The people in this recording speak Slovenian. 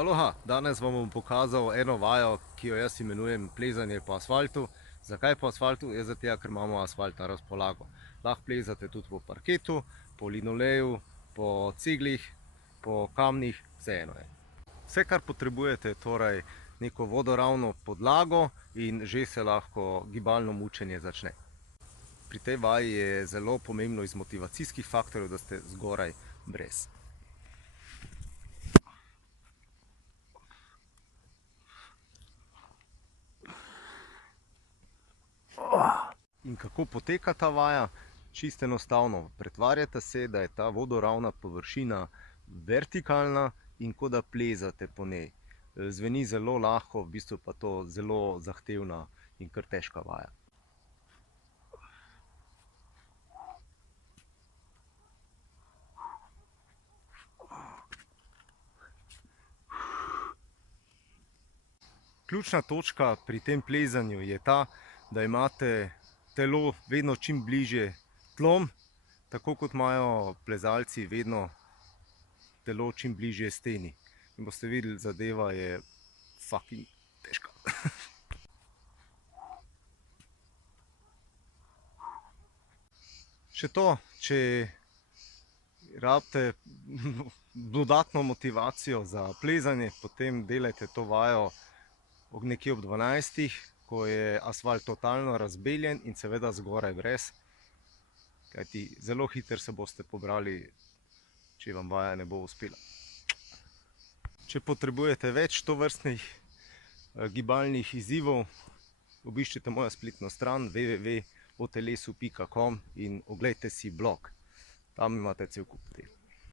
Aloha, danes vam bom pokazal eno vajo, ki jo jaz imenujem plezanje po asfaltu. Zakaj po asfaltu? Je zato, ker imamo asfalt na razpolago. Lahko plezate tudi po parketu, po linoleju, po ciglih, po kamnih, vseeno je. Vse, kar potrebujete, je torej neko vodoravno podlago in že se lahko gibalno mučenje začne. Pri tej vaji je zelo pomembno iz motivacijskih faktorjev, da ste zgoraj brez. In kako poteka ta vaja? Čisto enostavno, pretvarjate se, da je ta vodoravna površina vertikalna in kot da plezate po njej. Zveni zelo lahko, v bistvu pa to zelo zahtevna in kar težka vaja. Ključna točka pri tem plezanju je ta, da imate telo vedno čim bližje tlom, tako kot imajo plezalci vedno telo čim bližje steni. In boste videli, zadeva je fucking težka. Še to, če rabite dodatno motivacijo za plezanje, potem delajte to vajo nekje ob 12, ko je asfalt totalno razbeljen in seveda zgoraj brez, kajti zelo hitro se boste pobrali, če vam vaja ne bo uspela. Če potrebujete več tovrstnih gibalnih izzivov, obiščite mojo spletno stran www.otelesu.com in oglejte si blog. Tam imate cel kup del.